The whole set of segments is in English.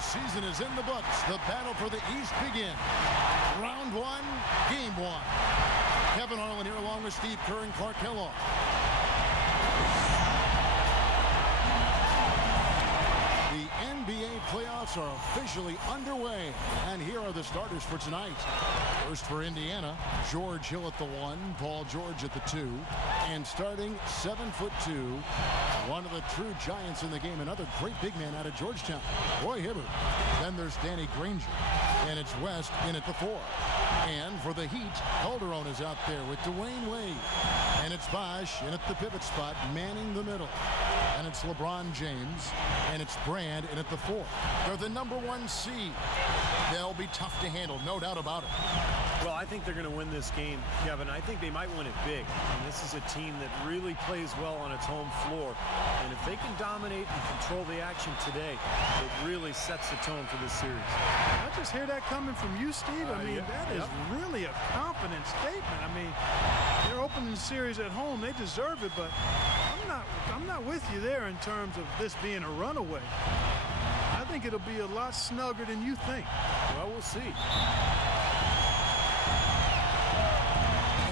Season is in the books. The battle for the East begins. Round one, game one. Kevin Harlan here along with Steve Kerr and Clark Kellogg. The NBA playoffs are officially underway, and here are the starters for tonight. First for Indiana, George Hill at the 1, Paul George at the 2, and starting 7'2", one of the true giants in the game, another great big man out of Georgetown, Roy Hibbert. Then there's Danny Granger, and it's West in at the 4. And for the Heat, Calderon is out there with Dwayne Wade, and it's Bosh in at the pivot spot, manning the middle. And it's LeBron James, and it's Brand in at the 4. They're the #1 seed. They'll be tough to handle, no doubt about it. Well, I think they're going to win this game, Kevin. I think they might win it big. And this is a team that really plays well on its home floor. And if they can dominate and control the action today, it really sets the tone for this series. I just hear that coming from you, Steve. I mean, that is really a confident statement. I mean, they're opening the series at home. They deserve it, but I'm not with you there in terms of this being a runaway. I think it'll be a lot snugger than you think. Well, we'll see.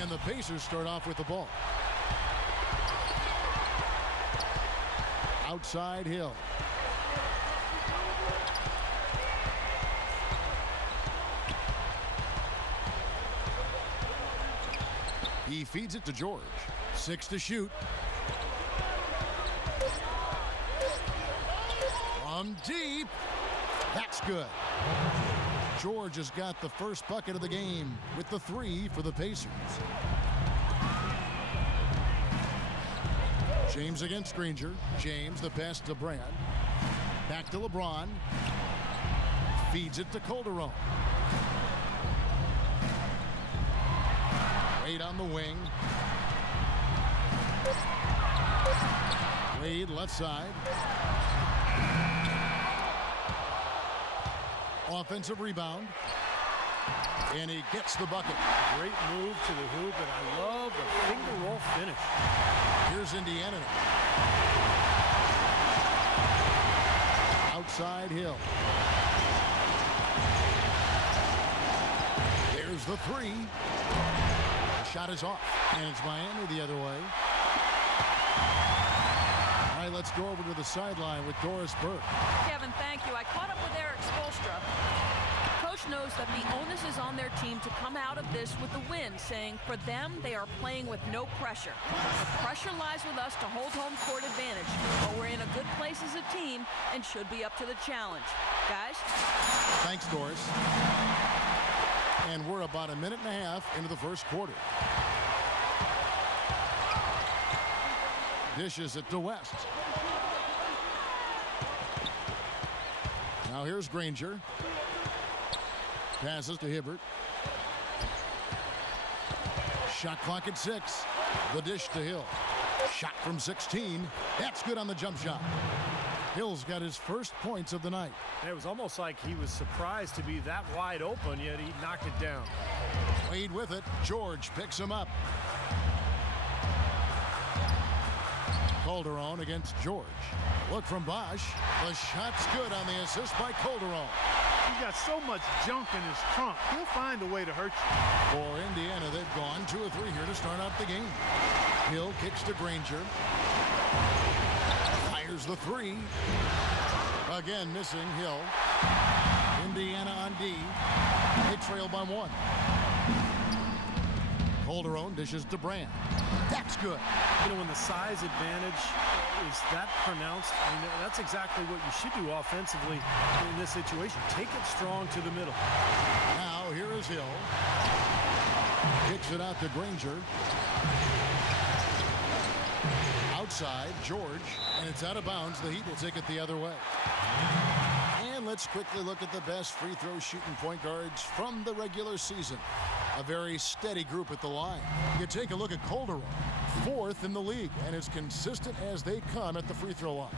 And the Pacers start off with the ball. Outside Hill. He feeds it to George. 6 to shoot. From deep. That's good. George has got the first bucket of the game with the 3 for the Pacers. James against Granger. James, the pass to Brand. Back to LeBron. Feeds it to Calderon. Wade on the wing. Wade left side. Offensive rebound. And he gets the bucket. Great move to the hoop, and I love the finger roll finish. Here's Indiana. Outside Hill. There's the 3. The shot is off, and it's Miami the other way. All right, let's go over to the sideline with Doris Burke. Kevin, thank you. I caught up with Eric Spoelstra. Coach knows that the onus is on their team to come out of this with a win, saying for them, they are playing with no pressure. The pressure lies with us to hold home court advantage, but we're in a good place as a team and should be up to the challenge. Guys? Thanks, Doris. And we're about a minute and a half into the first quarter. Dishes it to West. Now here's Granger. Passes to Hibbert. Shot clock at 6. The dish to Hill. Shot from 16. That's good on the jump shot. Hill's got his first points of the night. It was almost like he was surprised to be that wide open, yet he knocked it down. Wade with it. George picks him up. Calderon against George. Look from Bosh. The shot's good on the assist by Calderon. He's got so much junk in his trunk. He'll find a way to hurt you. For Indiana, they've gone 2 or 3 here to start out the game. Hill kicks to Granger. Fires the 3. Again, missing Hill. Indiana on D. They trail by 1. Calderon dishes to Brand. That's good. You know, when the size advantage is that pronounced, I mean, that's exactly what you should do offensively in this situation. Take it strong to the middle. Now here is Hill. Kicks it out to Granger. Outside, George, and it's out of bounds. The Heat will take it the other way. And let's quickly look at the best free throw shooting point guards from the regular season. A very steady group at the line. You take a look at Calderon, 4th in the league, and as consistent as they come at the free throw line.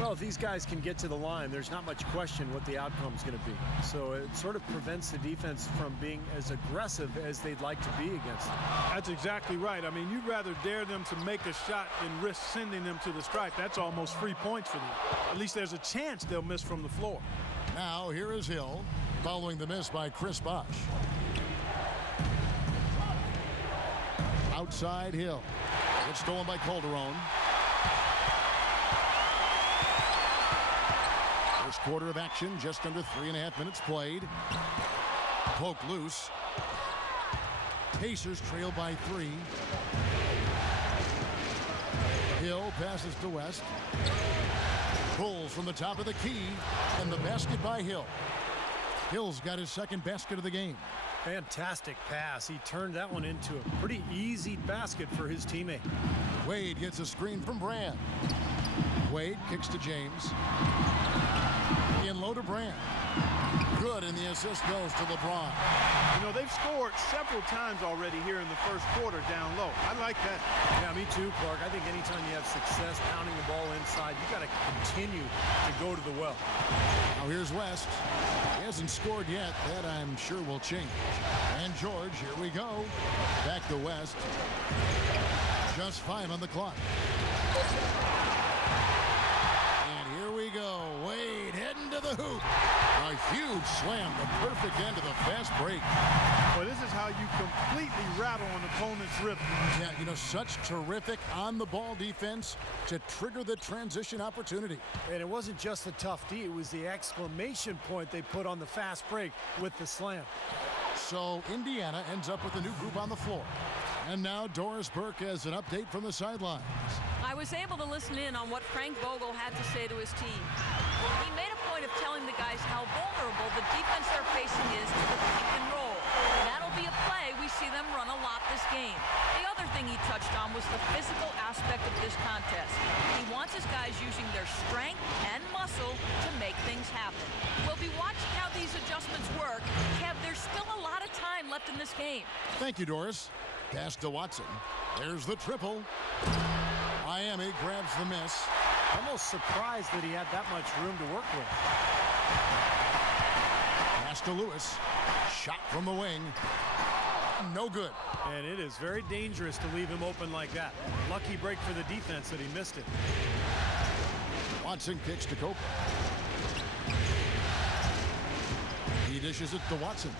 Well, if these guys can get to the line, there's not much question what the outcome is going to be. So it sort of prevents the defense from being as aggressive as they'd like to be against them. That's exactly right. I mean, you'd rather dare them to make a shot than risk sending them to the stripe. That's almost free points for them. At least there's a chance they'll miss from the floor. Now here is Hill, following the miss by Chris Bosh. Outside Hill. It's stolen by Calderon. First quarter of action, just under 3.5 minutes played. Poke loose. Pacers trail by 3. Hill passes to West. Pulls from the top of the key, and the basket by Hill. Hill's got his second basket of the game. Fantastic pass. He turned that one into a pretty easy basket for his teammate. Wade gets a screen from Brand. Wade kicks to James. In low to Brand. Good, and the assist goes to LeBron. You know, they've scored several times already here in the first quarter down low. I like that. Yeah, me too, Clark. I think anytime you have success pounding the ball inside, you got to continue to go to the well. Now here's West. He hasn't scored yet. That I'm sure will change. And George, here we go. Back to West. Just 5 on the clock. And here we go. Wade heading to the hoop. A huge slam, the perfect end of the fast break. Well, this is how you completely rattle an opponent's rhythm. Yeah, you know, such terrific on-the-ball defense to trigger the transition opportunity. And it wasn't just the tough D, it was the exclamation point they put on the fast break with the slam. So Indiana ends up with a new group on the floor. And now Doris Burke has an update from the sidelines. I was able to listen in on what Frank Vogel had to say to his team. He made a point of telling the guys how vulnerable the defense they're facing is to the pick and roll. That'll be a play we see them run a lot this game. The other thing he touched on was the physical aspect of this contest. He wants his guys using their strength and muscle to make things happen. We'll be watching how these adjustments work. Kev, there's still a lot of time left in this game. Thank you, Doris. Pass to Watson. There's the triple. Miami grabs the miss. Almost surprised that he had that much room to work with. Pass to Lewis. Shot from the wing. No good. And it is very dangerous to leave him open like that. Lucky break for the defense that he missed it. Watson kicks to Copa. He dishes it to Watson.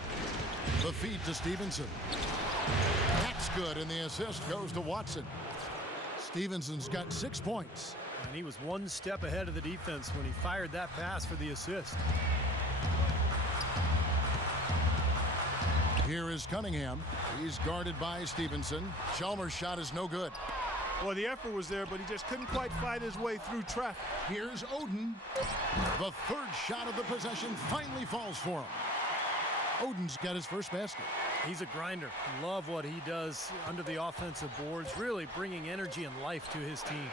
The feed to Stevenson. That's good, and the assist goes to Watson. Stevenson's got 6 points. And he was one step ahead of the defense when he fired that pass for the assist. Here is Cunningham. He's guarded by Stevenson. Chalmers' shot is no good. Well, the effort was there, but he just couldn't quite fight his way through traffic. Here's Oden. The third shot of the possession finally falls for him. Oden's got his first basket. He's a grinder. Love what he does under the offensive boards, really bringing energy and life to his team.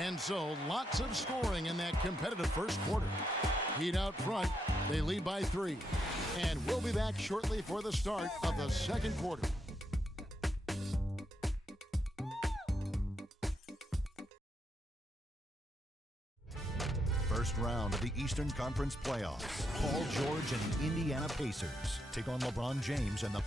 And so, lots of scoring in that competitive first quarter. Heat out front. They lead by 3. And we'll be back shortly for the start of the second quarter. First round of the Eastern Conference playoffs. Paul George and the Indiana Pacers take on LeBron James and the...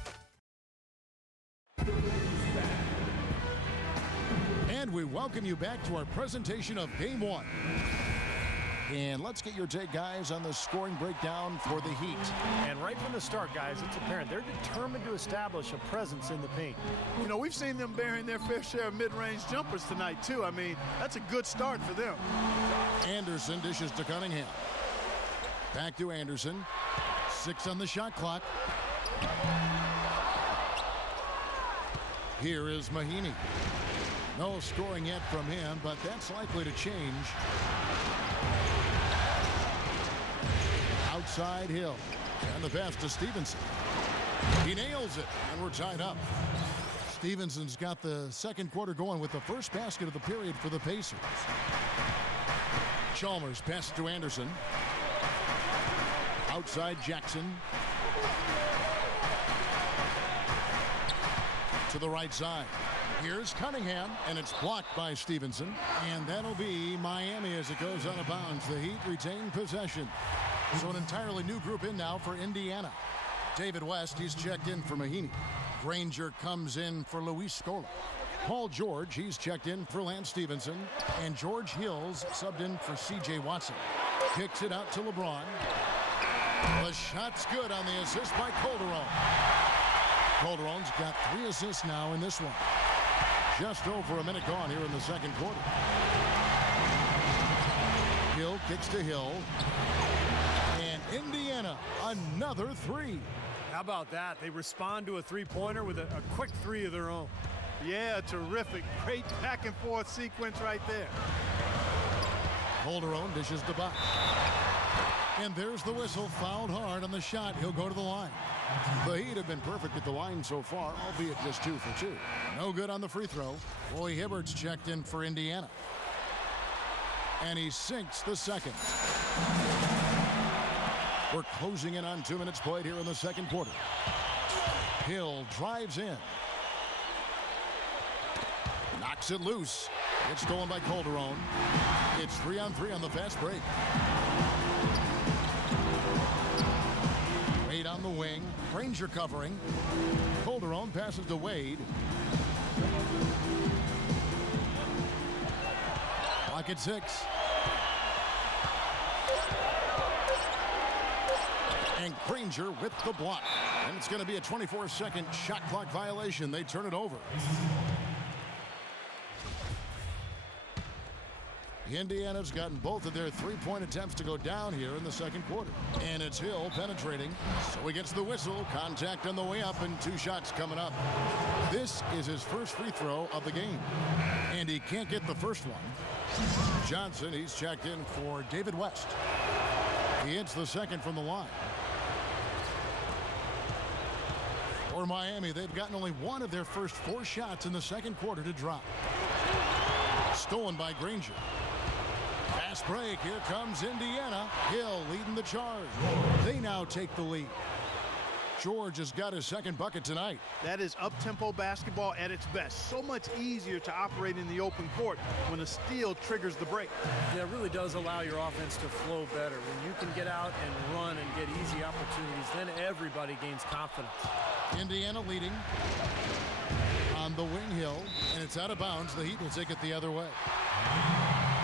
And we welcome you back to our presentation of Game 1. And let's get your take, guys, on the scoring breakdown for the Heat. And right from the start, guys, it's apparent they're determined to establish a presence in the paint. You know, we've seen them bearing their fair share of mid-range jumpers tonight, too. I mean, that's a good start for them. Anderson dishes to Cunningham. Back to Anderson. 6 on the shot clock. Here is Mahinmi. No scoring yet from him, but that's likely to change. Outside Hill. And the pass to Stevenson. He nails it, and we're tied up. Stevenson's got the second quarter going with the first basket of the period for the Pacers. Chalmers passes to Anderson. Outside Jackson. To the right side. Here's Cunningham, and it's blocked by Stevenson. And that'll be Miami as it goes out of bounds. The Heat retain possession. So an entirely new group in now for Indiana. David West, he's checked in for Mahinmi. Granger comes in for Luis Scola. Paul George, he's checked in for Lance Stevenson. And George Hills subbed in for C.J. Watson. Kicks it out to LeBron. The shot's good on the assist by Calderon. Calderon's got 3 assists now in this one. Just over a minute gone here in the second quarter. Hill kicks to Hill. And Indiana, another 3. How about that? They respond to a three-pointer with a quick 3 of their own. Yeah, terrific. Great back and forth sequence right there. Calderon dishes to Buck. And there's the whistle. Fouled hard on the shot. He'll go to the line. The Heat have been perfect at the line so far, albeit just 2 for 2. No good on the free throw. Roy Hibbert's checked in for Indiana. And he sinks the second. We're closing in on 2 minutes played here in the second quarter. Hill drives in. Knocks it loose. It's stolen by Calderon. It's 3-on-3 on the fast break. Wade on the wing. Granger covering. Calderon passes to Wade. Clock at 6. And Granger with the block. And it's going to be a 24-second shot clock violation. They turn it over. Indiana's gotten both of their three-point attempts to go down here in the second quarter. And it's Hill penetrating. So he gets the whistle. Contact on the way up and 2 shots coming up. This is his first free throw of the game. And he can't get the first one. Johnson, he's checked in for David West. He hits the second from the line. For Miami, they've gotten only 1 of their first 4 shots in the second quarter to drop. Stolen by Granger. Fast break. Here comes Indiana. Hill leading the charge. They now take the lead. George has got his second bucket tonight. That is up-tempo basketball at its best. So much easier to operate in the open court when a steal triggers the break. Yeah, it really does allow your offense to flow better. When you can get out and run and get easy opportunities, then everybody gains confidence. Indiana leading on the wing. Hill, and it's out of bounds. The Heat will take it the other way.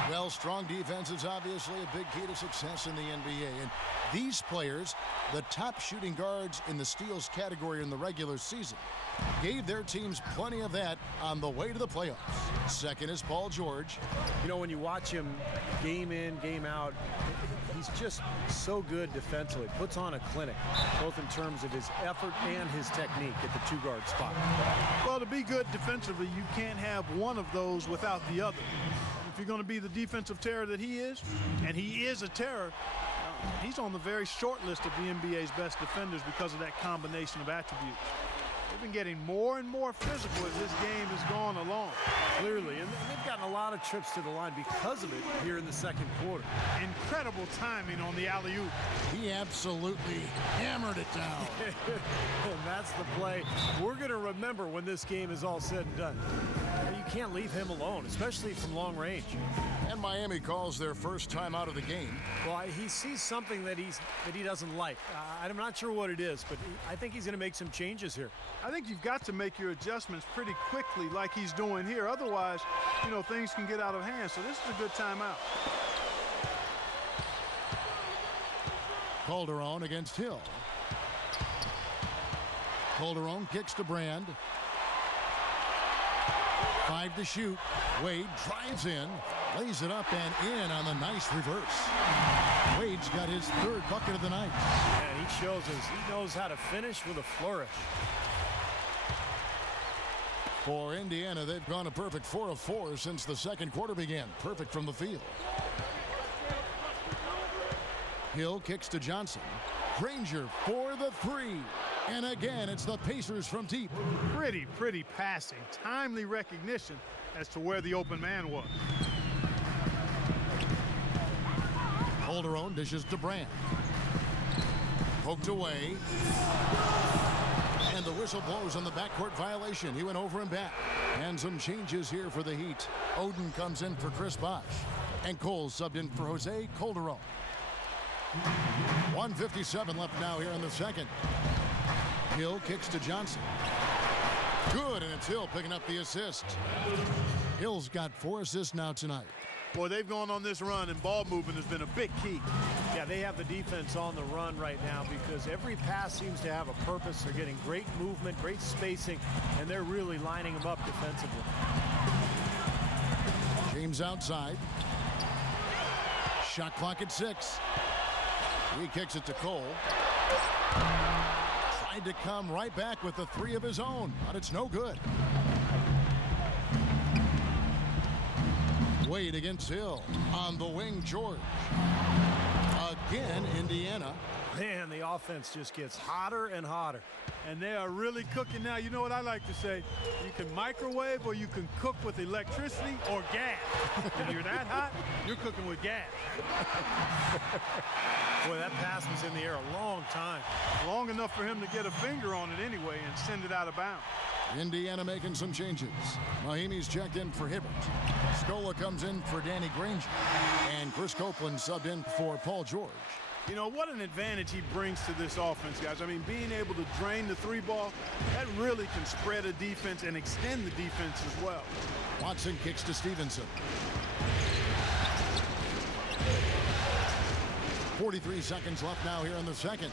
Well, strong defense is obviously a big key to success in the NBA. And these players, the top shooting guards in the steals category in the regular season, gave their teams plenty of that on the way to the playoffs. Second is Paul George. You know, when you watch him game in, game out, he's just so good defensively. Puts on a clinic, both in terms of his effort and his technique at the 2-guard spot. Well, to be good defensively, you can't have one of those without the other. If you're going to be the defensive terror that he is, and he is a terror, he's on the very short list of the NBA's best defenders because of that combination of attributes. They've been getting more and more physical as this game has gone along. Clearly, and they've gotten a lot of trips to the line because of it here in the second quarter. Incredible timing on the alley-oop. He absolutely hammered it down. And that's the play we're going to remember when this game is all said and done. You can't leave him alone, especially from long range. And Miami calls their first time out of the game. Well, he sees something that he doesn't like. I'm not sure what it is, but I think he's going to make some changes here. I think you've got to make your adjustments pretty quickly like he's doing here. Otherwise, you know, things can get out of hand. So this is a good timeout. Calderon against Hill. Calderon kicks to Brand. 5 to shoot. Wade drives in, lays it up and in on the nice reverse. Wade's got his 3rd bucket of the night. And he shows us he knows how to finish with a flourish. For Indiana, they've gone a perfect 4 of 4 since the second quarter began. Perfect from the field. Hill kicks to Johnson. Granger for the 3. And again, it's the Pacers from deep. Pretty passing. Timely recognition as to where the open man was. Calderon dishes to Brand. Poked away. And the whistle blows on the backcourt violation. He went over and back. And some changes here for the Heat. Oden comes in for Chris Bosh. And Cole subbed in for Jose Calderon. 1:57 left now here in the second. Hill kicks to Johnson. Good, and it's Hill picking up the assist. Hill's got 4 assists now tonight. Boy, they've gone on this run, and ball movement has been a big key. Yeah, they have the defense on the run right now because every pass seems to have a purpose. They're getting great movement, great spacing, and they're really lining them up defensively. James outside. Shot clock at 6. He kicks it to Cole. Tried to come right back with the 3 of his own, but it's no good. Wade against Hill. On the wing, George. Again, Indiana. Man, the offense just gets hotter and hotter. And they are really cooking now. You know what I like to say? You can microwave or you can cook with electricity or gas. When you're that hot, you're cooking with gas. Boy, that pass was in the air a long time. Long enough for him to get a finger on it anyway and send it out of bounds. Indiana making some changes. Mahimi's checked in for Hibbert. Scola comes in for Danny Granger. And Chris Copeland subbed in for Paul George. You know, what an advantage he brings to this offense, guys. I mean, being able to drain the 3 ball, that really can spread a defense and extend the defense as well. Watson kicks to Stevenson. 43 seconds left now here in the second.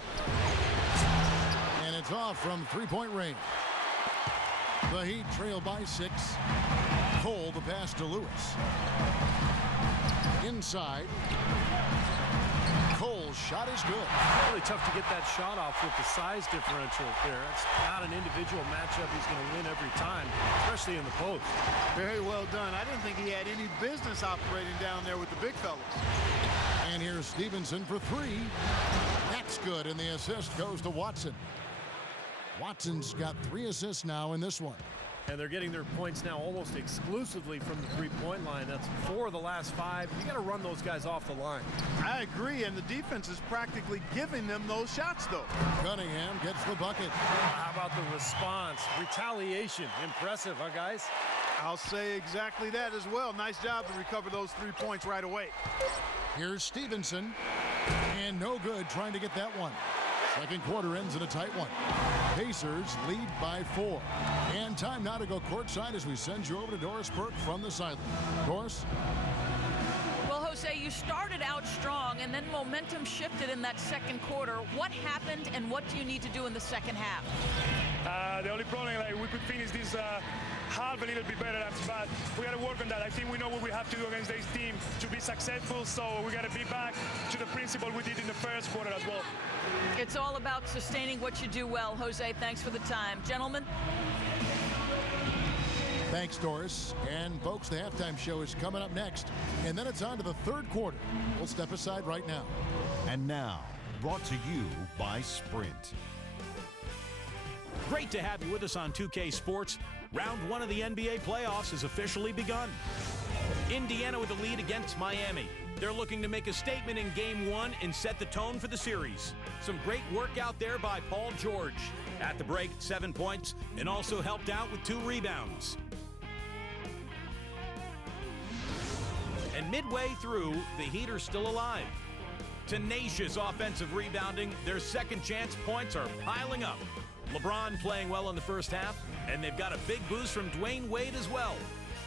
And it's off from 3-point range. The Heat trail by 6. Cole the pass to Lewis. Inside. Cole's shot is good. Really tough to get that shot off with the size differential there. It's not an individual matchup he's going to win every time, especially in the post. Very well done. I didn't think he had any business operating down there with the big fellas. And here's Stevenson for 3. That's good, and the assist goes to Watson. Watson's got 3 assists now in this one. And they're getting their points now almost exclusively from the 3-point line. That's 4 of the last 5. You got to run those guys off the line. I agree, and the defense is practically giving them those shots, though. Cunningham gets the bucket. How about the response? Retaliation. Impressive, huh, guys? I'll say exactly that as well. Nice job to recover those 3 points right away. Here's Stevenson. And no good trying to get that one. Second quarter ends in a tight one. Pacers lead by 4. And time now to go courtside as we send you over to Doris Burke from the sideline. Doris? Well, Jose, you started out strong, and then momentum shifted in that second quarter. What happened, and what do you need to do in the second half? The only problem, like, we could finish this half a little bit better, but we got to work on that. I think we know what we have to do against this team to be successful, so we got to be back to the principle we did in the first quarter as well. It's all about sustaining what you do well. Jose, thanks for the time. Gentlemen? Thanks, Doris. And, folks, the halftime show is coming up next. And then it's on to the third quarter. We'll step aside right now. And now, brought to you by Sprint. Great to have you with us on 2K Sports. Round 1 of the NBA playoffs has officially begun. Indiana with the lead against Miami. They're looking to make a statement in Game 1 and set the tone for the series. Some great work out there by Paul George. At the break, 7 points, and also helped out with 2 rebounds. And midway through, the Heat are still alive. Tenacious offensive rebounding. Their second chance points are piling up. LeBron playing well in the first half, and they've got a big boost from Dwayne Wade as well.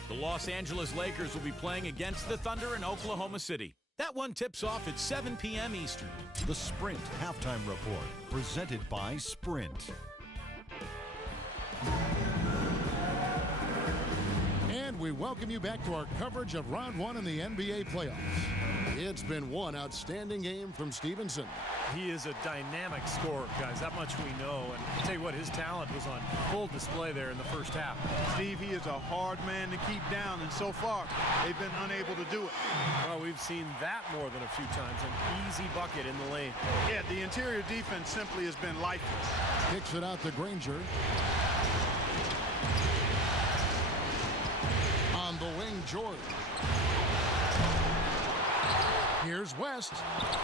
The Los Angeles Lakers will be playing against the Thunder in Oklahoma City. That one tips off at 7 p.m. Eastern. The Sprint Halftime Report, presented by Sprint. And we welcome you back to our coverage of Round 1 in the NBA playoffs. It's been one outstanding game from Stevenson. He is a dynamic scorer, guys. That much we know. And I'll tell you what, his talent was on full display there in the first half. Steve, he is a hard man to keep down, and so far, they've been unable to do it. Well, we've seen that more than a few times. An easy bucket in the lane. Yeah, the interior defense simply has been lifeless. Kicks it out to Granger. On the wing, George. Here's West,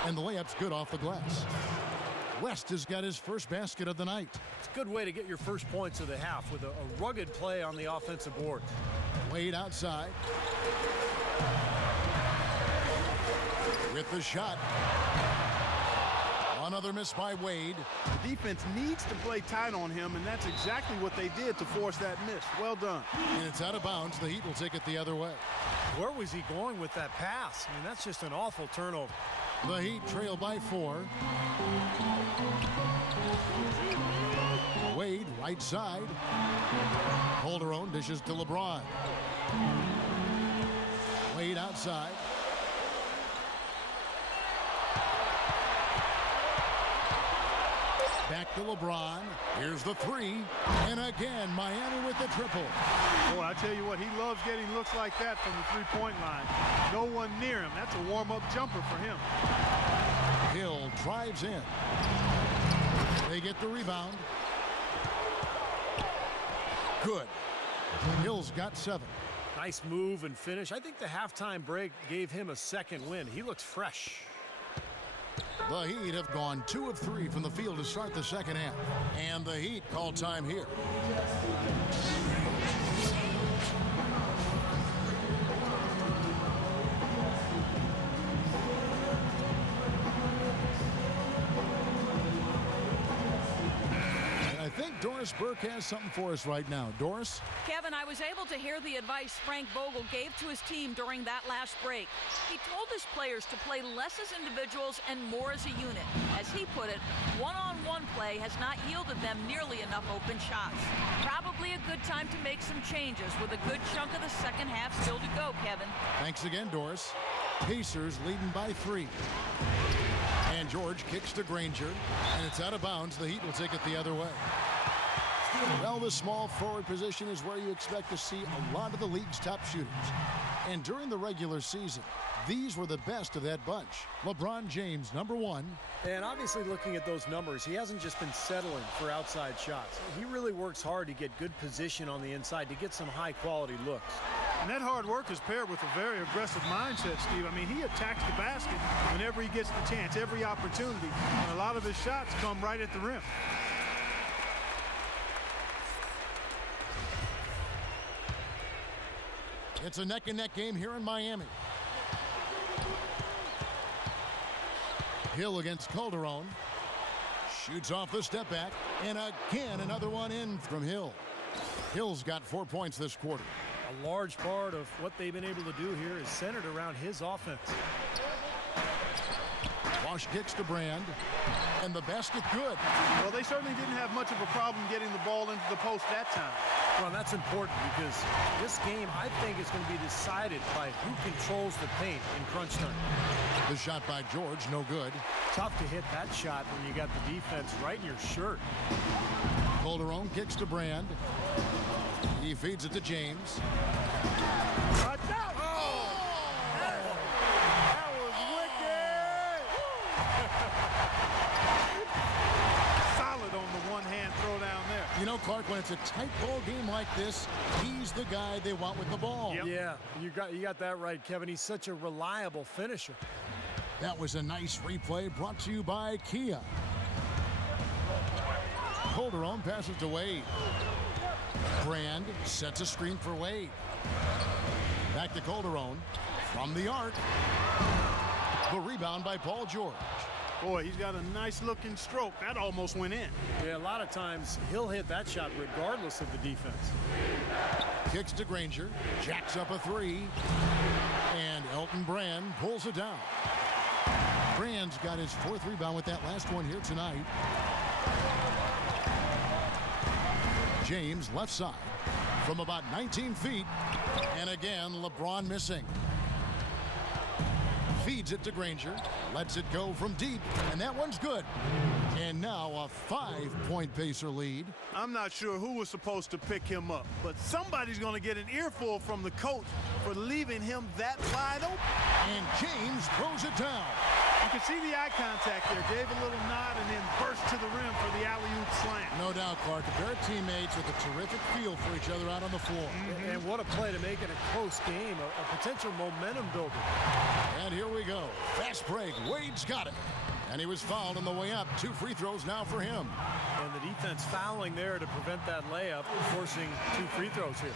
and the layup's good off the glass. West has got his first basket of the night. It's a good way to get your first points of the half with a rugged play on the offensive board. Wade outside. With the shot. Another miss by Wade. The defense needs to play tight on him, and that's exactly what they did to force that miss. Well done. And it's out of bounds. The Heat will take it the other way. Where was he going with that pass? I mean, that's just an awful turnover. The Heat trail by 4. Wade, right side. Calderon dishes to LeBron. Wade outside. Back to LeBron. Here's the 3. And again, Miami with the triple. Boy, I tell you what, he loves getting looks like that from the three-point line. No one near him. That's a warm-up jumper for him. Hill drives in. They get the rebound. Good. Hill's got 7. Nice move and finish. I think the halftime break gave him a second win. He looks fresh. The Heat have gone 2 of 3 from the field to start the second half. And the Heat call time here. I think Doris Burke has something for us right now. Doris? Kevin, I was able to hear the advice Frank Vogel gave to his team during that last break. He told his players to play less as individuals and more as a unit. As he put it, one-on-one play has not yielded them nearly enough open shots. Probably a good time to make some changes with a good chunk of the second half still to go, Kevin. Thanks again, Doris. Pacers leading by 3. And George kicks to Granger, and it's out of bounds. The Heat will take it the other way. Well, the small forward position is where you expect to see a lot of the league's top shooters. And during the regular season, these were the best of that bunch. LeBron James, number 1. And obviously looking at those numbers, he hasn't just been settling for outside shots. He really works hard to get good position on the inside to get some high-quality looks. And that hard work is paired with a very aggressive mindset, Steve. I mean, he attacks the basket whenever he gets the chance, every opportunity. And a lot of his shots come right at the rim. It's a neck-and-neck game here in Miami. Hill against Calderon. Shoots off the step back. And again, another one in from Hill. Hill's got 4 points this quarter. A large part of what they've been able to do here is centered around his offense. Wash kicks to Brand. And the basket good. Well, they certainly didn't have much of a problem getting the ball into the post that time. Well, that's important because this game, I think, is going to be decided by who controls the paint in crunch time. The shot by George, no good. Tough to hit that shot when you got the defense right in your shirt. Calderon kicks to Brand. He feeds it to James. That was wicked! Solid on the one-hand throw down there. You know, Clark, when it's a tight ball game like this, he's the guy they want with the ball. Yep. Yeah, you got that right, Kevin. He's such a reliable finisher. That was a nice replay brought to you by Kia. Calderon passes to Wade. Brand sets a screen for Wade. Back to Calderon from the arc. The rebound by Paul George. Boy, he's got a nice-looking stroke. That almost went in. Yeah, a lot of times he'll hit that shot regardless of the defense. Kicks to Granger. Jacks up a 3. And Elton Brand pulls it down. Brand's got his 4th rebound with that last one here tonight. James left side from about 19 feet. And again, LeBron missing. Feeds it to Granger. Lets it go from deep. And that one's good. And now a 5-point Pacer lead. I'm not sure who was supposed to pick him up, but somebody's going to get an earful from the coach for leaving him that wide open. And James throws it down. You can see the eye contact there. Gave a little nod and then burst to the rim for the alley-oop slam. No doubt, Clark. They're teammates with a terrific feel for each other out on the floor. And what a play to make it a close game, a potential momentum builder. And here we go. Fast break. Wade's got it. And he was fouled on the way up. 2 free throws now for him. And the defense fouling there to prevent that layup, forcing 2 free throws here.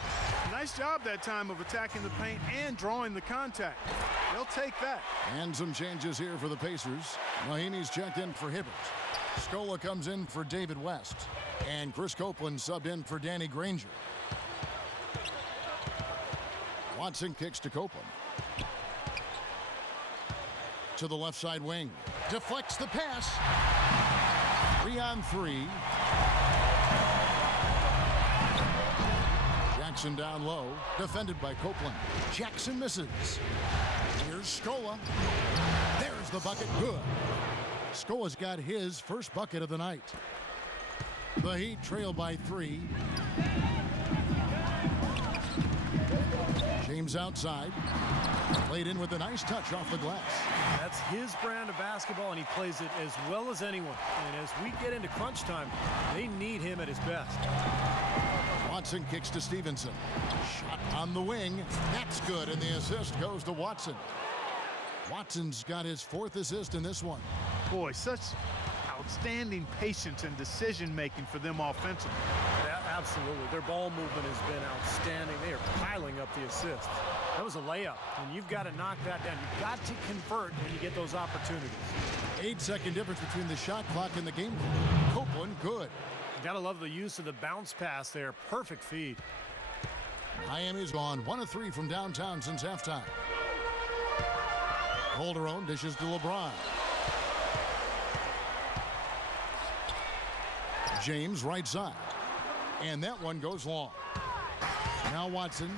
Nice job that time of attacking the paint and drawing the contact. They'll take that. And some changes here for the Pacers. Mahinmi's checked in for Hibbert. Scola comes in for David West. And Chris Copeland subbed in for Danny Granger. Watson kicks to Copeland. To the left side wing. Deflects the pass. 3-on-3. Jackson down low. Defended by Copeland. Jackson misses. Here's Scola. There's the bucket. Good. Scola's got his first bucket of the night. The Heat trail by 3. James outside. Played in with a nice touch off the glass. That's his brand of basketball, and he plays it as well as anyone. And as we get into crunch time, they need him at his best. Watson kicks to Stevenson. Shot on the wing. That's good, and the assist goes to Watson. Watson's got his 4th assist in this one. Boy, such outstanding patience and decision-making for them offensively. Absolutely. Their ball movement has been outstanding. They are piling up the assists. That was a layup, and you've got to knock that down. You've got to convert when you get those opportunities. 8-second difference between the shot clock and the game clock. Copeland, good. You got to love the use of the bounce pass there. Perfect feed. Miami's gone 1 of 3 from downtown since halftime. Calderon dishes to LeBron. James right side. And that one goes long. Now Watson,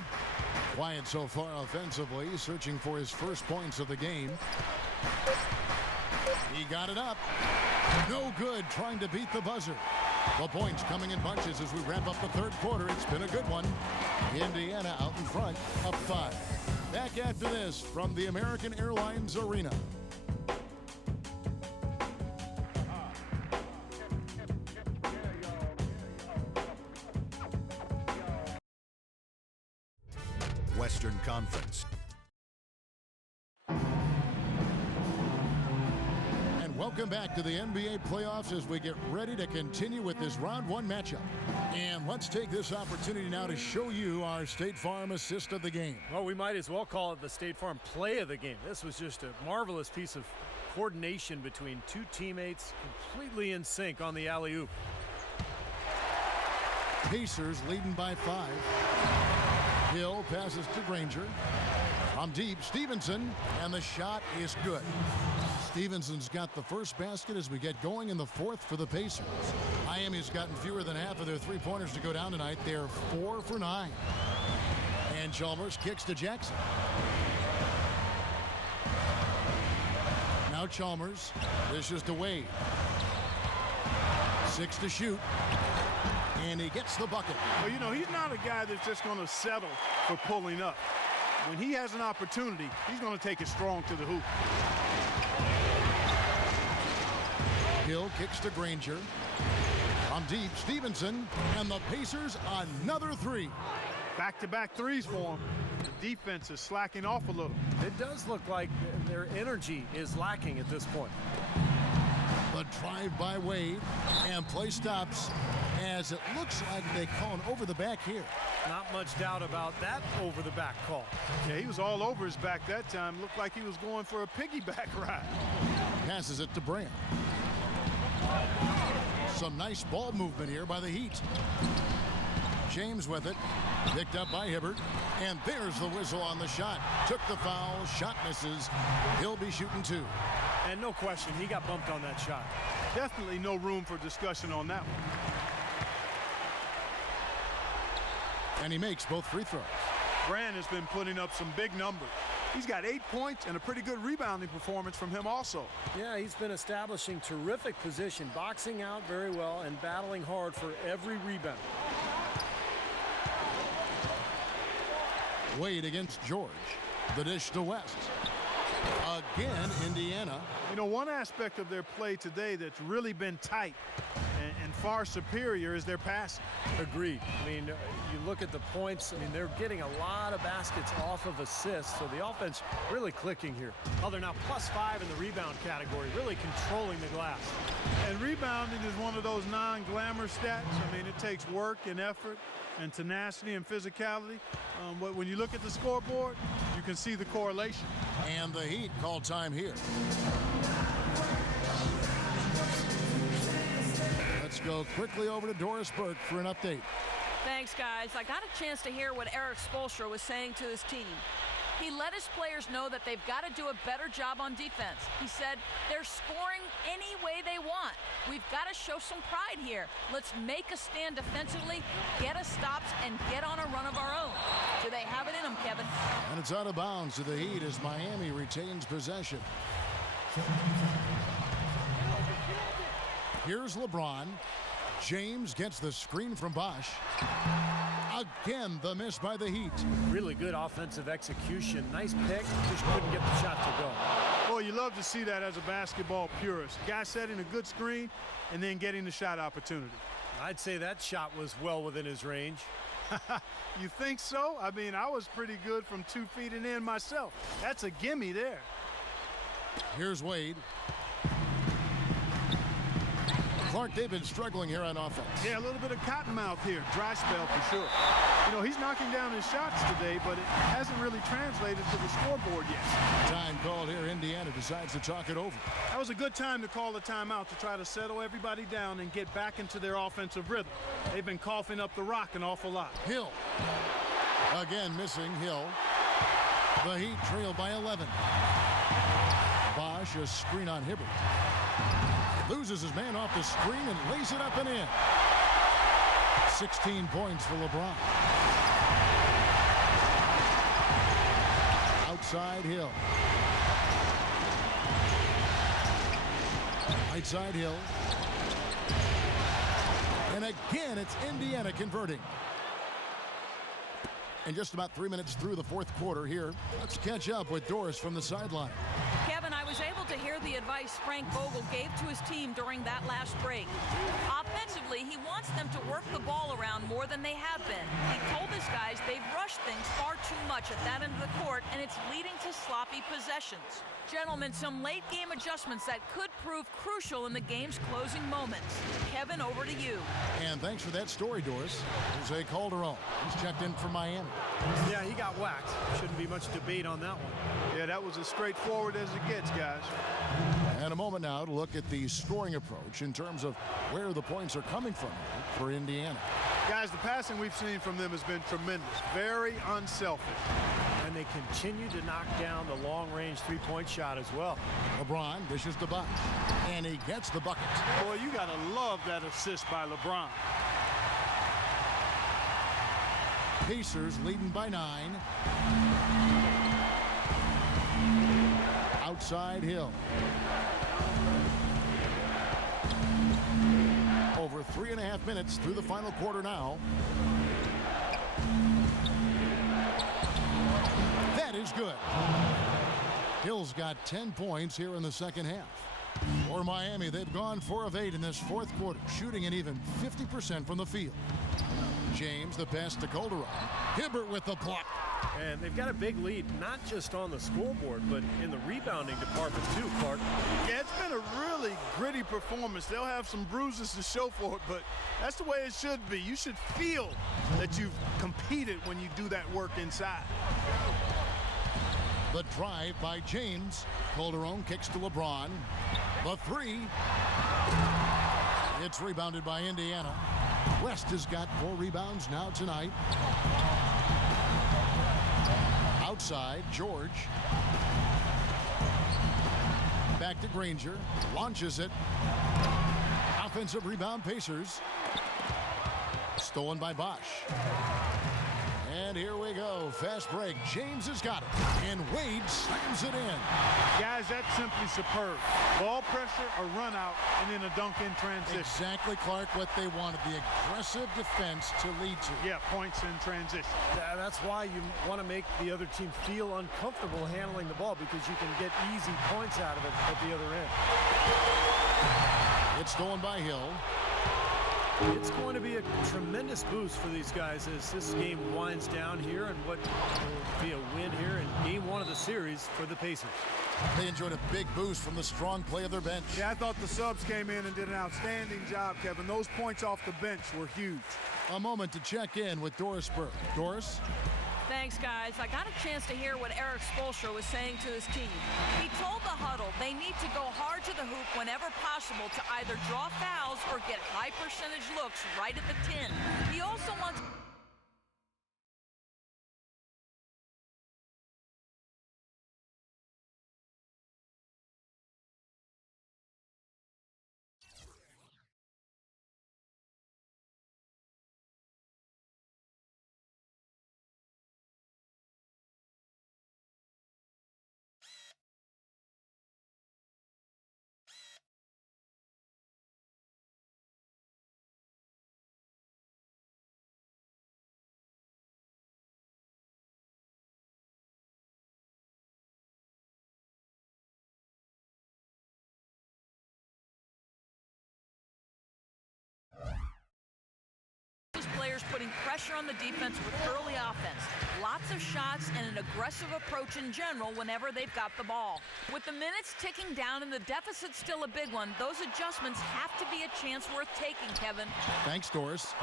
quiet so far offensively, searching for his first points of the game. He got it up. No good, trying to beat the buzzer. The points coming in bunches as we wrap up the 3rd quarter. It's been a good one. Indiana out in front, up 5. Back after this from the American Airlines Arena. Western Conference. And welcome back to the NBA playoffs as we get ready to continue with this round 1 matchup. And let's take this opportunity now to show you our State Farm assist of the game. Well, we might as well call it the State Farm play of the game. This was just a marvelous piece of coordination between 2 teammates, completely in sync on the alley-oop. Pacers leading by 5. Hill passes to Granger. From deep, Stevenson, and the shot is good. Stevenson's got the first basket as we get going in the 4th for the Pacers. Miami's gotten fewer than half of their 3-pointers to go down tonight. They're 4 for 9. And Chalmers kicks to Jackson. Now Chalmers. This is to Wade. 6 to shoot. And he gets the bucket. Well, you know, he's not a guy that's just going to settle for pulling up. When he has an opportunity, he's going to take it strong to the hoop. Hill kicks to Granger. From deep, Stevenson, and the Pacers another 3. Back-to-back threes for him. The defense is slacking off a little. It does look like their energy is lacking at this point. The drive by Wade, and play stops as it looks like they call an over the back here. Not much doubt about that over the back call. Yeah, he was all over his back that time. Looked like he was going for a piggyback ride. Passes it to Brand. Some nice ball movement here by the Heat. James with it. Picked up by Hibbert. And there's the whistle on the shot. Took the foul. Shot misses. He'll be shooting 2. And no question, he got bumped on that shot. Definitely no room for discussion on that one. And he makes both free throws. Brand has been putting up some big numbers. He's got 8 points and a pretty good rebounding performance from him also. Yeah, he's been establishing terrific position, boxing out very well and battling hard for every rebound. Wade against George. The dish to West. Again, Indiana. You know, one aspect of their play today that's really been tight and far superior is their passing. Agreed. I mean, you look at the points, I mean, they're getting a lot of baskets off of assists, so the offense really clicking here. Oh, they're now +5 in the rebound category, really controlling the glass. And rebounding is one of those non-glamour stats. I mean, it takes work and effort and tenacity and physicality. But when you look at the scoreboard, you can see the correlation. And the Heat call time here. Let's go quickly over to Doris Burke for an update. Thanks, guys. I got a chance to hear what Eric Spoelstra was saying to his team. He let his players know that they've got to do a better job on defense. He said, they're scoring any way they want. We've got to show some pride here. Let's make a stand defensively, get us stops, and get on a run of our own. Do they have it in them, Kevin? And it's out of bounds to the Heat as Miami retains possession. Here's LeBron. James gets the screen from Bosch. Again, the miss by the Heat. Really good offensive execution. Nice pick. Just couldn't get the shot to go. Boy, you love to see that as a basketball purist. Guy setting a good screen and then getting the shot opportunity. I'd say that shot was well within his range. You think so? I mean, I was pretty good from 2 feet and in myself. That's a gimme there. Here's Wade. Clark, they've been struggling here on offense. Yeah, a little bit of cottonmouth here. Dry spell for sure. You know, he's knocking down his shots today, but it hasn't really translated to the scoreboard yet. Time called here. Indiana decides to talk it over. That was a good time to call the timeout to try to settle everybody down and get back into their offensive rhythm. They've been coughing up the rock an awful lot. Hill. Again missing Hill. The Heat trail by 11. Bosch, a screen on Hibbert. Loses his man off the screen and lays it up and in. 16 points for LeBron. Outside Hill. Right side Hill. And again, it's Indiana converting. And just about 3 minutes through the fourth quarter here, let's catch up with Doris from the sideline. Kevin, I was able to hear the advice Frank Vogel gave to his team during that last break. Offensively, he wants them to work the ball around more than they have been. He told his guys they've rushed things far too much at that end of the court, and it's leading to sloppy possessions. Gentlemen, some late game adjustments that could prove crucial in the game's closing moments. Kevin, over to you. And thanks for that story, Doris. Jose Calderon. He's checked in for Miami. Yeah, he got whacked. Shouldn't be much debate on that one. Yeah, that was as straightforward as it gets, guys. And a moment now to look at the scoring approach in terms of where the points are coming from for Indiana. Guys, the passing we've seen from them has been tremendous. Very unselfish. And they continue to knock down the long-range three-point shot as well. LeBron dishes the bucket, and he gets the bucket. Boy, you got to love that assist by LeBron. Pacers leading by 9. Outside Hill. Over 3.5 minutes through the final quarter now. That is good. Hill's got 10 points here in the second half. For Miami, they've gone 4 of 8 in this fourth quarter, shooting an even 50% from the field. James, the pass to Calderon. Hibbert with the block. And they've got a big lead, not just on the scoreboard, but in the rebounding department too, Clark. Yeah, it's been a really gritty performance. They'll have some bruises to show for it, but that's the way it should be. You should feel that you've competed when you do that work inside. The drive by James. Calderon kicks to LeBron. The 3. It's rebounded by Indiana. West has got 4 rebounds now tonight. Outside, George. Back to Granger. Launches it. Offensive rebound, Pacers. Stolen by Bosch. And here we go. Fast break. James has got it. And Wade slams it in. Guys, that's simply superb. Ball pressure, a run out, and then a dunk in transition. Exactly, Clark, what they wanted. The aggressive defense to lead to. Yeah, points in transition. That's why you want to make the other team feel uncomfortable handling the ball, because you can get easy points out of it at the other end. It's stolen by Hill. It's going to be a tremendous boost for these guys as this game winds down here, and what will be a win here in game 1 of the series for the Pacers. They enjoyed a big boost from the strong play of their bench. Yeah, I thought the subs came in and did an outstanding job, Kevin. Those points off the bench were huge. A moment to check in with Doris Burke. Doris? Thanks, guys. I got a chance to hear what Eric Spoelstra was saying to his team. He told the huddle they need to go hard to the hoop whenever possible to either draw fouls or get high percentage looks right at the 10. He also wants... players putting pressure on the defense with early offense. Lots of shots and an aggressive approach in general whenever they've got the ball. With the minutes ticking down and the deficit still a big one, those adjustments have to be a chance worth taking, Kevin. Thanks, Doris.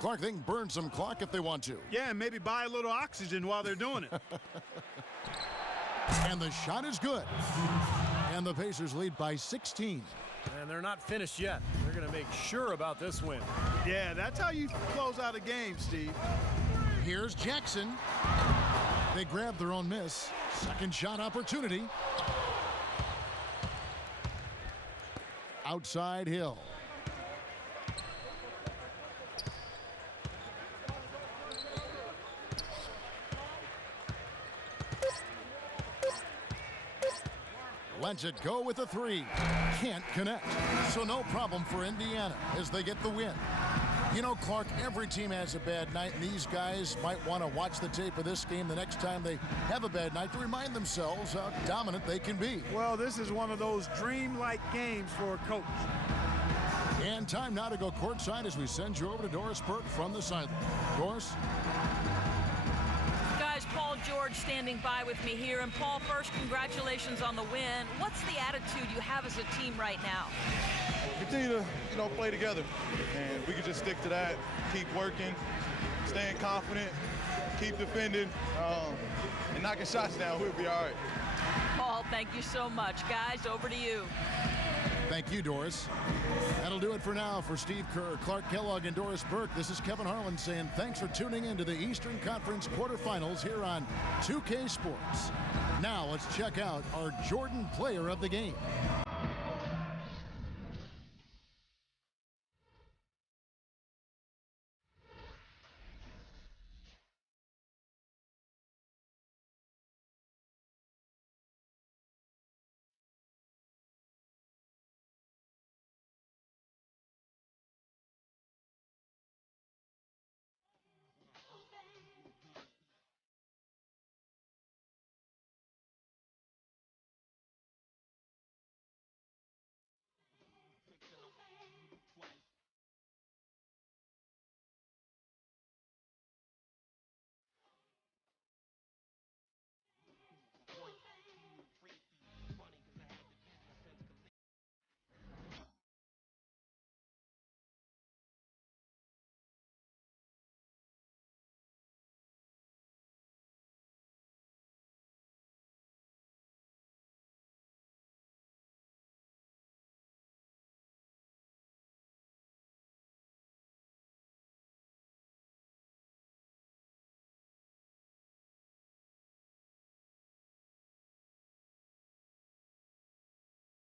Clark, they can burn some clock if they want to. Yeah, and maybe buy a little oxygen while they're doing it. And the shot is good. And the Pacers lead by 16. And they're not finished yet. They're going to make sure about this win. Yeah, that's how you close out a game, Steve. Here's Jackson. They grab their own miss. Second shot opportunity. Outside Hill. Lets it go with a three. Can't connect. So no problem for Indiana as they get the win. You know, Clark, every team has a bad night, and these guys might want to watch the tape of this game the next time they have a bad night to remind themselves how dominant they can be. Well, this is one of those dream-like games for a coach. And time now to go courtside as we send you over to Doris Burke from the sideline. Doris? Paul George standing by with me here. And Paul, first, congratulations on the win. What's the attitude you have as a team right now? Continue to, play together. And we can just stick to that, keep working, staying confident, keep defending, and knocking shots down. We'll be all right. Paul, thank you so much. Guys, over to you. Thank you, Doris. That'll do it for now. For Steve Kerr, Clark Kellogg, and Doris Burke, this is Kevin Harlan saying thanks for tuning in to the Eastern Conference quarterfinals here on 2K Sports. Now let's check out our Jordan Player of the Game.